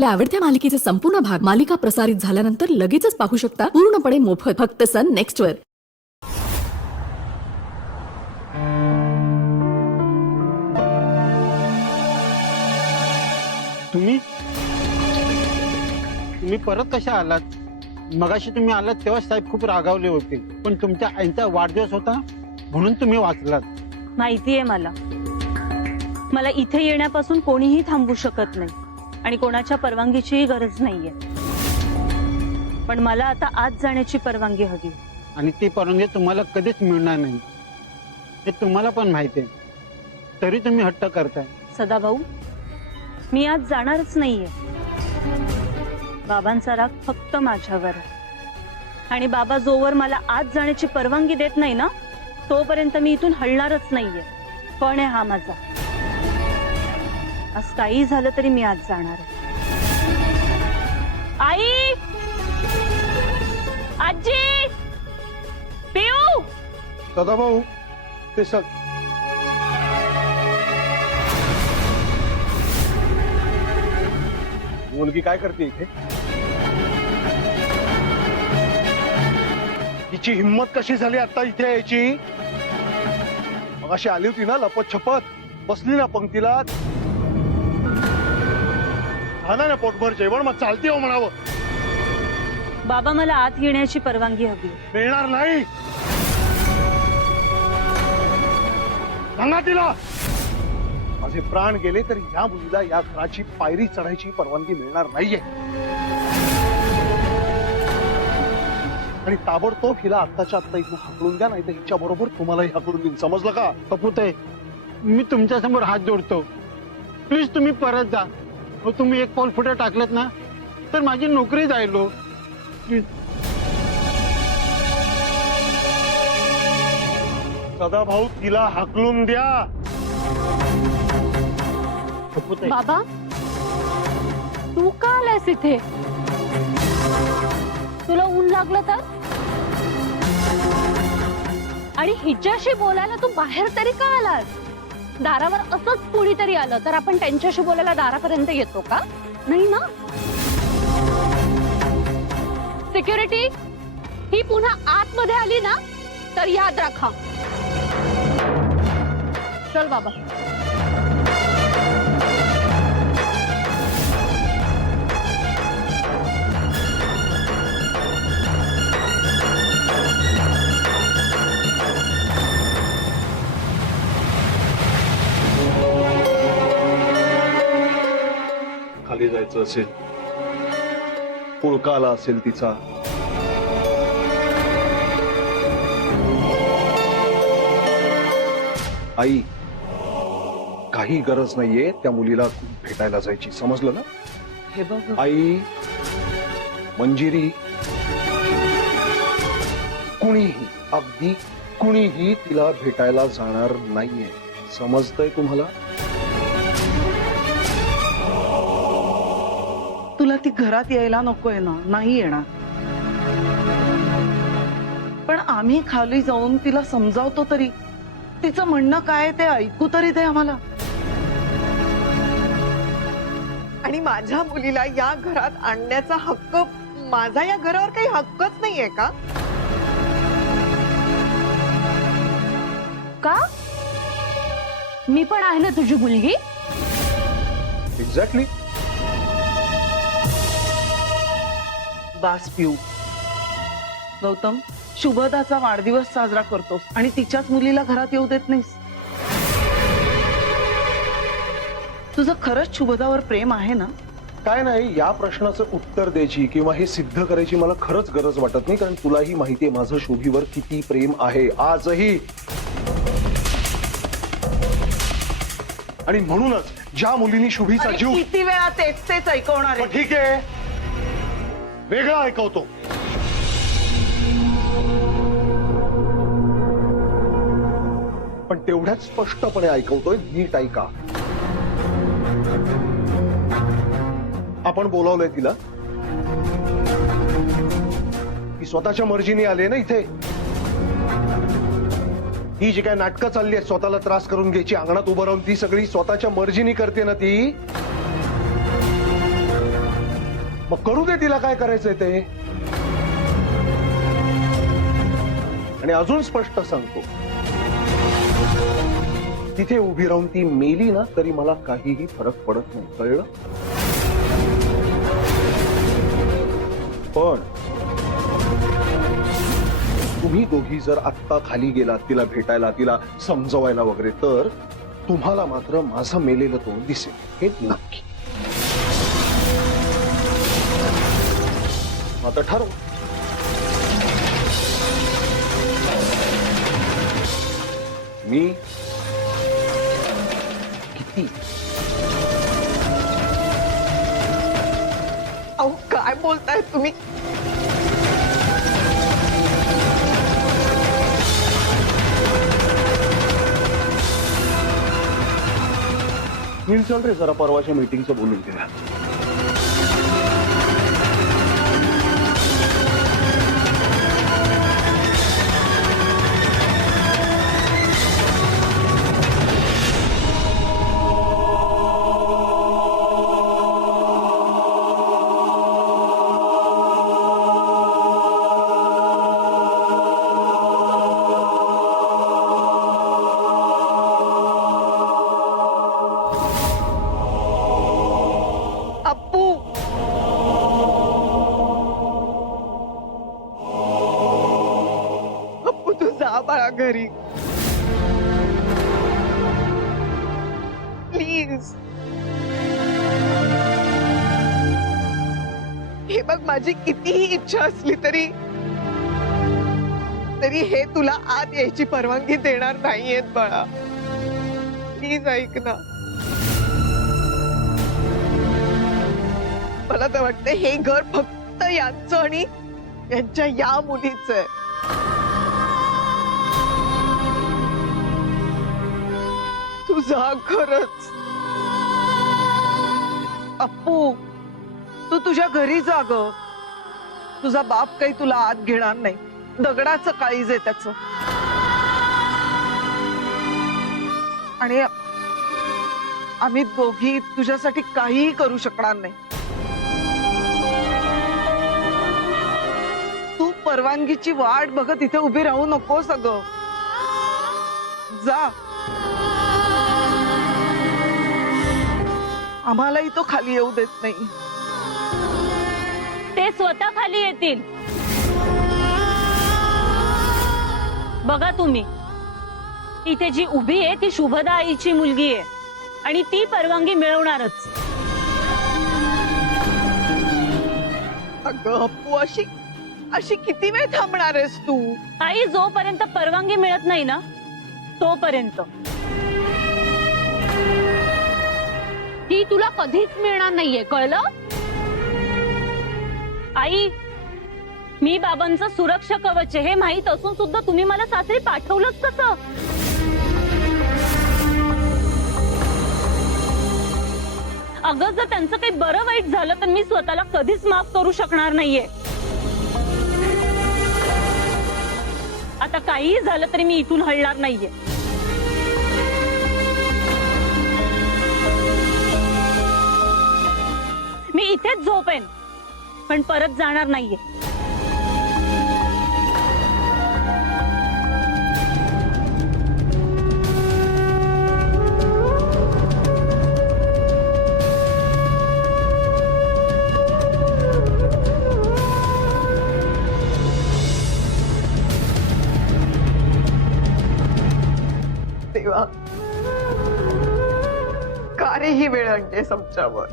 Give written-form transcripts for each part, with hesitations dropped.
आपल्या आवडत्या मालिकेचे संपूर्ण भाग मालिका प्रसारित झाल्यानंतर लगेचच पाहू शकता पूर्णपणे मोफत फक्त सन नेक्स्ट वर। तुम्ही परत कशा आलात? मगाशी तुम्ही आलात तेव्हा साहेब खूप रागावले होते, पण तुमच्या आईचा वाढदिवस होता म्हणून तुम्ही वाचलात। माहितीये मला इथे येण्यापासून कोणीही थांबवू शकत नाही आणि कोणाच्या परवानगीचीही गरज नाहीये, पण मला आता आज जाण्याची परवानगी हवी आणि ती परवानगी तुम्हाला कधीच मिळणार नाही हे तुम्हाला पण माहिती आहे, तरी तुम्ही हट्ट करताय। सदाभाऊ, मी आज जाणारच नाहीये। बाबांचा राग फक्त माझ्यावर आहे आणि बाबा जोवर मला आज जाण्याची परवानगी देत नाही ना तोपर्यंत मी इथून हलणारच नाहीये। पण आहे हा माझा, आज काही झालं तरी मी आज जाणार आहे। आई, आजी, पिऊ, सदाभाऊ, ते मुलगी काय करते इथे? हिची हिम्मत कशी झाली आता इथे यायची? मग अशी आली होती ना लपत छपत, बसली ना पंक्तीला, झालं ना पोटभर जेवण, मग चालते हो म्हणावं। बाबा, मला आत येण्याची परवानगी हवी। मिळणार नाही, सांगा तिला। माझे प्राण गेले तरी या मुलीला या घराची पायरी चढायची परवानगी मिळणार नाहीये आणि ताबडतोब हिला आत्ताच्या आत्ता इथून हाकलून द्या, नाही तर हिच्या बरोबर तुम्हालाही हाकलून देईन, समजलं का? कपूताई, मी तुमच्या समोर हात जोडतो, प्लीज तुम्ही परत जा। तुम्ही एक पाऊल पुढे टाकलेत ना तर माझी नोकरी जाईल हो। प्लीज सदाभाऊ, तिला हाकलून द्या। कपूताई, बाबा, तू का आलायस इथे? तुला ऊन लागलं तर? आणि हिच्याशी बोलायला तू बाहेर तरी का आलास? दारावर असंच कोणीतरी आलं तर आपण त्यांच्याशी बोलायला दारापर्यंत येतो का? नाही ना। सिक्युरिटी, ही पुन्हा आतमध्ये आली ना तर याद राखा। चल बाबा। खाली जायचं असेल, पुळका आला असेल तिचा, आई काही गरज नाहीये त्या मुलीला भेटायला जायची, समजलं ना? हे बघ आई, मंजिरी, कुणीही, अगदी कुणीही तिला भेटायला जाणार नाहीये, समजतंय तुम्हाला? तुला ती घरात यायला नकोय ना? नाही येणार, पण आम्ही खाली जाऊन तिला समजावतो तरी, तिचं म्हणणं काय ते ऐकू तरी दे आम्हाला। आणि माझ्या मुलीला या घरात आणण्याचा हक्क, माझा या घरावर काही हक्कच नाहीये का? का? मी पण आहे ना तुझी मुलगी। एक्झॅक्टली। बास पिऊ। गौतम, शुभदाचा वाढदिवस साजरा करतोस आणि तिच्याच मुलीला घरात येऊ देत नाहीस। तुझं खरंच शुभदावर प्रेम आहे ना? काय नाही, या प्रश्नाचं उत्तर द्यायची किंवा हे सिद्ध करायची मला खरंच गरज वाटत नाही, कारण तुलाही माहितीये माझं शुभीवर किती प्रेम आहे आजही। आणि म्हणूनच ज्या मुलीने शुभीचा अरे जीव, किती वेळा तेच तेच ऐकवणार आहे? ठीक आहे, वेगळा ऐकवतो। पण तेवढ्याच स्पष्टपणे ऐकवतोय, नीट ऐका। आपण बोलावलंय तिला, ती स्वतःच्या मर्जीने आली ना इथे। ही जी काय नाटकं चालली आहेत स्वतःला त्रास करून घ्यायची, अंगणात उभं राहून ती सगळी स्वतःच्या मर्जीने करते ना ती। मग करू दे तिला काय करायचंय ते. आणि अजून स्पष्ट सांगतो, तिथे उभी राहून ती मेली ना तरी मला काहीही फरक पडत नाही, कळलं? पण तुम्ही दोघी जर आत्ता खाली गेलात तिला भेटायला, तिला समजवायला वगैरे, तर तुम्हाला मात्र माझं मेलेलं तोंड दिसेल, हे नक्की. आता ठरव. मी किती? अहो काय बोलताय तुम्ही? नील, चल रे जरा परवाच्या मीटिंगचं बोलून घेऊया. अप्पू, अप्पू तू जा बाळा घरी प्लीज. हे बघ, माझी कितीही इच्छा असली तरी हे तुला आत यायची परवानगी देणार नाहीयेत बाळा. प्लीज ऐक ना. मला तर वाटतं हे घर फक्त यांचं आणि यांच्या या मुलीचं आहे. तू जा खरंच. अप्पू, तू तुझ्या घरी जा ग. तुझा बाप काही तुला आत घेणार नाही. दगडाचं काळीज आहे त्याचं. आणि आम्ही दोघी तुझ्यासाठी काहीही करू शकणार नाही. तू परवानगीची वाट बघत इथे उभी राहू नकोस अगं. जा. आम्हालाही तो खाली येऊ देत नाही. ते स्वतः खाली येतील. बघा तुम्ही, इथे जी उभी आहे ती शुभदा आईची मुलगी आहे आणि ती परवानगी मिळवणारच. अगं अप्पू, अशी किती वेळ थांबणार आहेस तू? आई, जोपर्यंत परवानगी मिळत नाही ना तोपर्यंत. ती तुला कधीच मिळणार नाहीये, कळलं? आई, मी बाबांचं सुरक्षा कवच आहे हे माहित असून सुद्धा तुम्ही मला सासरी पाठवलंच कसं? अगं, जर त्यांचं काही बरं वाईट झालं तर मी स्वतःला कधीच माफ करू शकणार नाहीये. आता काहीही झालं तरी मी इथून हलणार नाहीये. मी इथेच झोपेन पण परत जाणार नाहीये. देवा, का रे ही वेळ आणतेस आमच्यावर?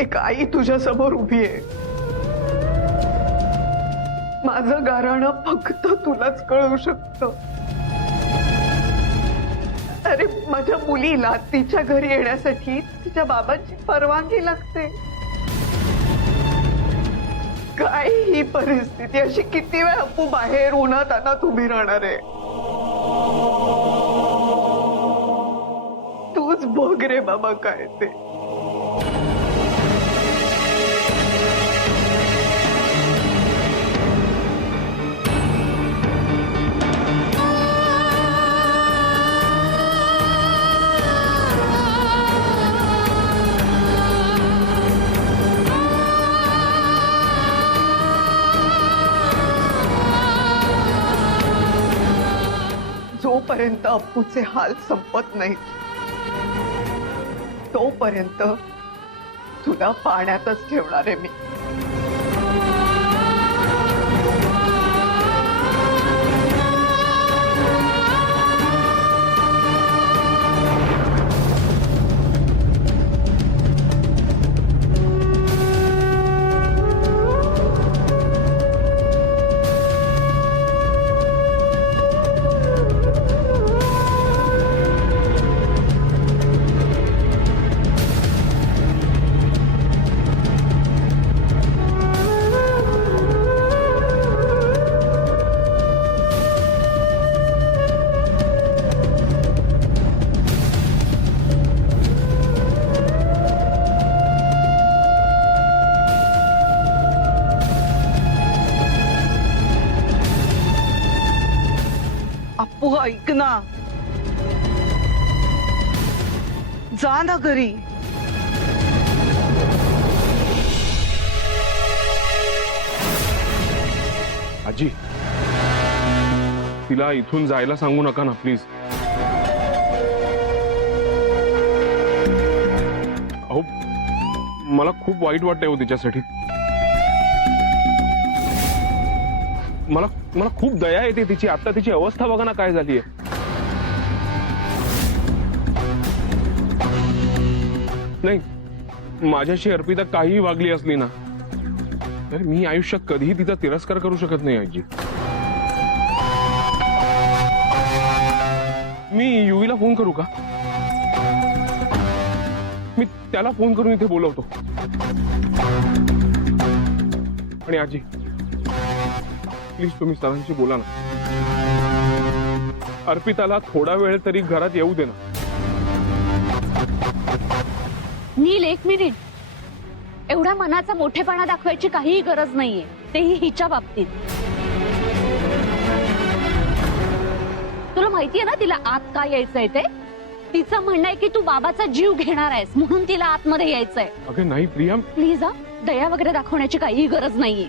एक आई तुझ्या समोर उभी आहे. माझं गाऱ्हाणं फक्त तुलाच कळू शकतं. अरे, माझ्या मुलीला तिच्या घरी येण्यासाठी तिच्या बाबांची परवानगी लागते. काय ही परिस्थिती? अशी किती वेळ अप्पू बाहेर उन्हात अनात उभी राहणार आहे? तूच बघ रे बाबा काय ते. जोपर्यंत अप्पूचे हाल संपत नाहीत तोपर्यंत तुला पाण्यातच ठेवणार आहे मी. अप्पू ऐक ना, जा ना घरी. आजी, तिला इथून जायला सांगू नका ना प्लीज. अहो, मला खूप वाईट वाटतंय हो तिच्यासाठी. मला मला खूप दया येते तिची. आता तिची अवस्था बघा ना काय झालीये. नाही, माझ्याशी अर्पिता काहीही वागली असली ना तर मी आयुष्यात कधीही तिचा तिरस्कार करू शकत नाही आजी. मी युवीला फोन करू का? मी त्याला फोन करून इथे बोलवतो. आणि आजी प्लीज तुम्ही सरांशी बोला ना. अर्पिताला थोडा वेळ तरी घरात येऊ दे ना. नील, 1 मिनिट. एवढा मनाचा मोठेपणा दाखवायची काहीही गरज नाहीये, तेही हिच्या बाबतीत. तुला माहितीये ना तिला आत का यायचंय ते? तिचं म्हणणं आहे की तू बाबाचा जीव घेणार आहेस म्हणून तिला आतमध्ये यायचंय. अगं नाही प्रिया. प्लीज हा, दया वगैरे दाखवण्याची काहीही गरज नाहीये.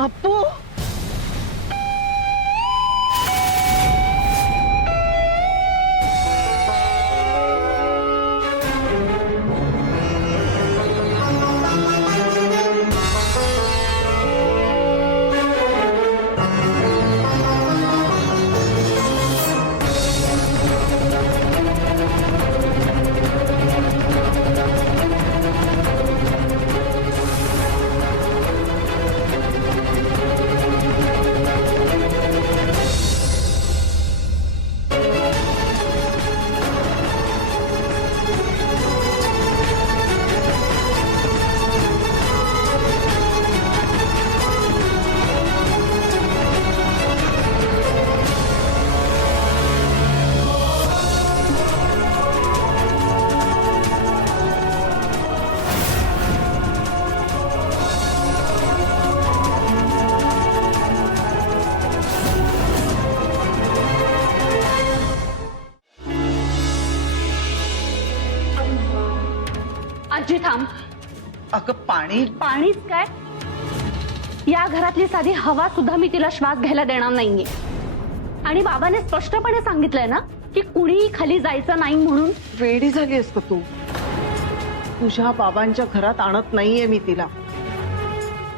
अप्पू, आजी थांब. अगं पाणी पाणीच काय, या घरातली साधी हवा सुद्धा मी तिला श्वास घ्यायला देणार नाहीये. आणि बाबाने स्पष्टपणे सांगितलंय ना की कुणीही खाली जायचं नाही म्हणून. वेडी झालीस का तू? तुझ्या बाबांच्या घरात आणत नाहीये मी तिला,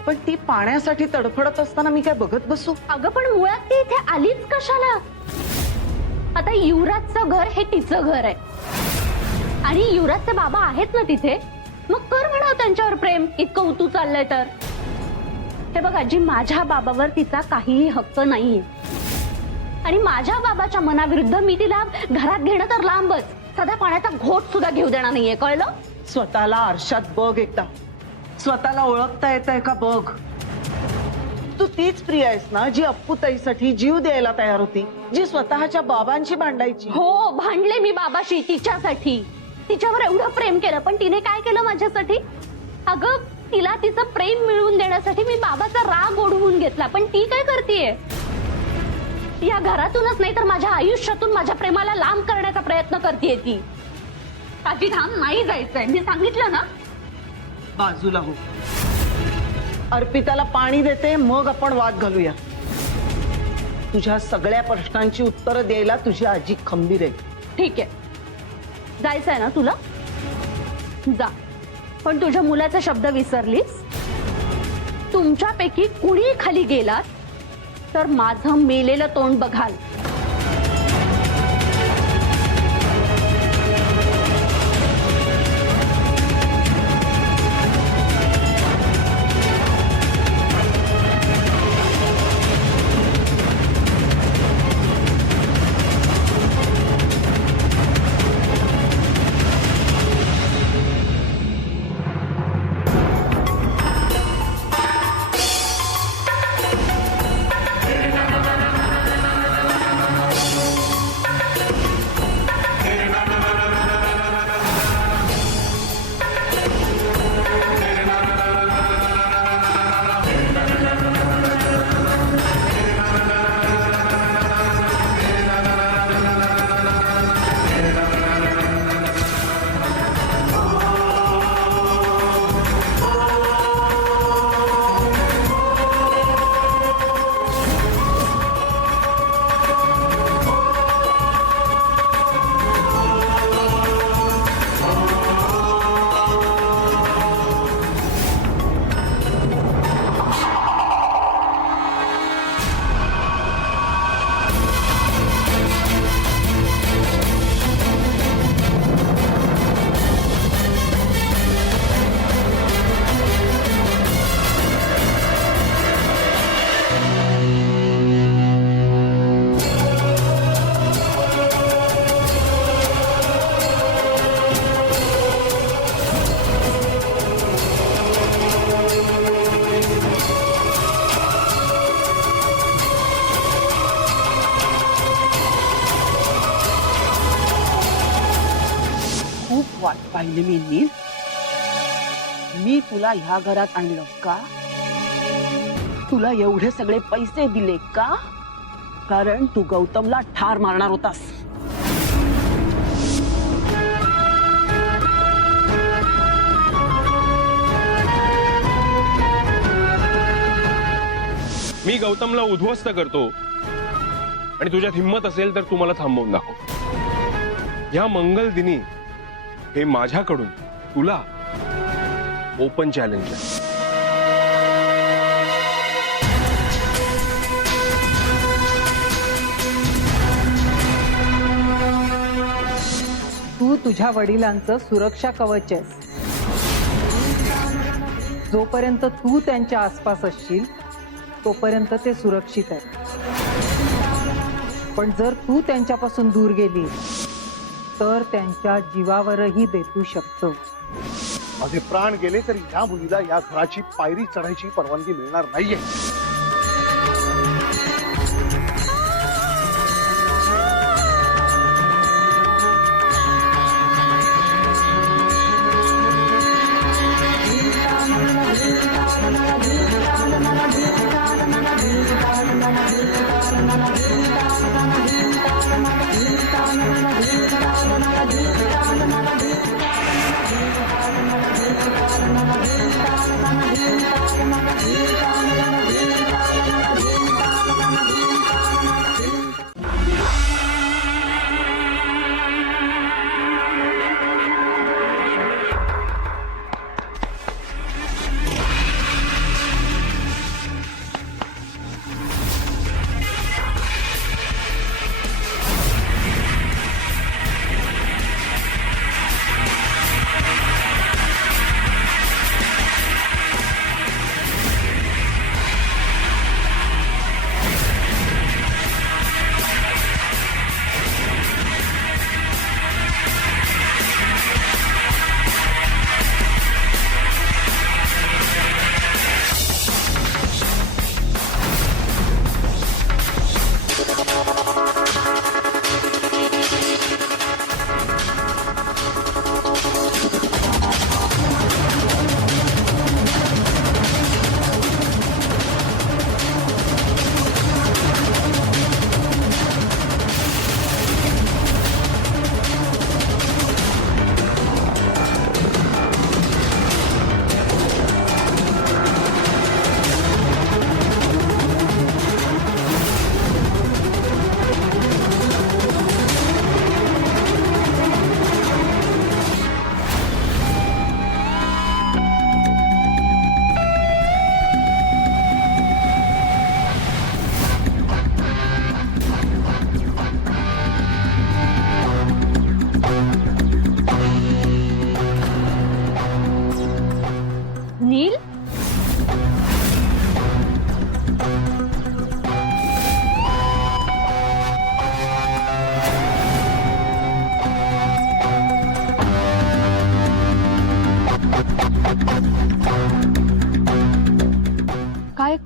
पण ती पाण्यासाठी तडफडत असताना मी काय बघत बसू? अगं पण मुळात ती इथे आलीच कशाला? आता युवराजचं घर हे तिचं घर आहे आणि युवराजचे बाबा आहेत ना तिथे, मग कर म्हणावं त्यांच्यावर प्रेम, इतकं उतू चाललंय तर. हे बघ आजी, माझ्या बाबावर तिचा काहीही हक्क नाहीये आणि माझ्या बाबाच्या मनाविरुद्ध मी तिला घरात घेणं तर लांबच, साध्या पाण्याचा घोट सुद्धा घेऊ देणार नाहीये, कळलं? स्वतःला आरशात बघ एकदा, स्वतःला ओळखता येतंय का बघ. तू तीच प्रिया आहेस ना जी अप्पूताईसाठी जीव द्यायला तयार होती, जी स्वतःच्या बाबांशी भांडायची. हो, भांडले मी बाबाशी तिच्यासाठी, तिच्यावर एवढं प्रेम केलं, पण तिने काय केलं माझ्यासाठी? अगं तिला तिचं प्रेम मिळवून देण्यासाठी मी बाबाचा राग ओढवून घेतला, पण ती काय करतेय? या घरातूनच नाही तर माझ्या आयुष्यातून माझ्या प्रेमाला लांब करण्याचा प्रयत्न करतेय ती. आजी थांब, नाही जायचंय, मी सांगितलं ना. बाजूला हो, अर्पिताला पाणी देते, मग आपण वाद घालूया. तुझ्या सगळ्या प्रश्नांची उत्तरं द्यायला तुझी आजी खंबीर आहे. ठीक आहे, जायचंय ना तुला, जा. पण तुझ्या मुलाचा शब्द विसरलीस. तुमच्यापैकी कुणी खाली गेलात तर माझं मेलेलं तोंड बघाल. वाट पाहिली मी नील. मी तुला ह्या घरात आणलं का? तुला एवढे सगळे पैसे दिले का? कारण तू गौतमला ठार मारणार होतास. मी गौतमला उद्ध्वस्त करतो आणि तुझ्यात हिंमत असेल तर तू मला थांबवून दाखव. या मंगल दिनी हे माझ्याकडून तुला ओपन चॅलेंज आहे. तू तुझ्या वडिलांचं सुरक्षा कवच आहेस. जोपर्यंत तू त्यांच्या आसपास असशील तोपर्यंत ते सुरक्षित आहे. पण जर तू त्यांच्यापासून दूर गेली तर त्यांच्या जीवावरही बेतू शकतो. माझे प्राण गेले तरी या मुलीला या घराची पायरी चढायची परवानगी मिळणार नाहीये.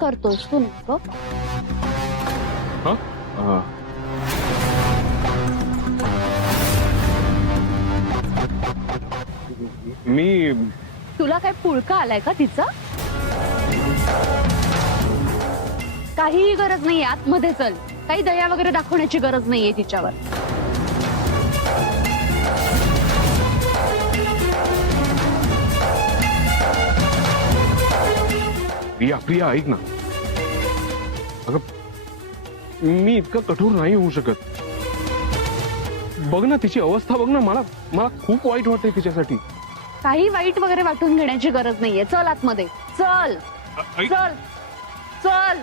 करतोस तू नेमकं? हा? मी तुला काय पुळका आलाय का तिचा? काहीही गरज नाहीये, आतमध्ये चल. काही दया वगैरे दाखवण्याची गरज नाहीये तिच्यावर. प्रिया प्रिया ऐक ना. अगं मी इतकं कठोर नाही होऊ शकत. बघ ना तिची अवस्था बघ ना. मला मला खूप वाईट वाटतंय तिच्यासाठी. काही वाईट वगैरे वाटून घेण्याची गरज नाहीये. चल आतमध्ये चल. ऐक चल चल.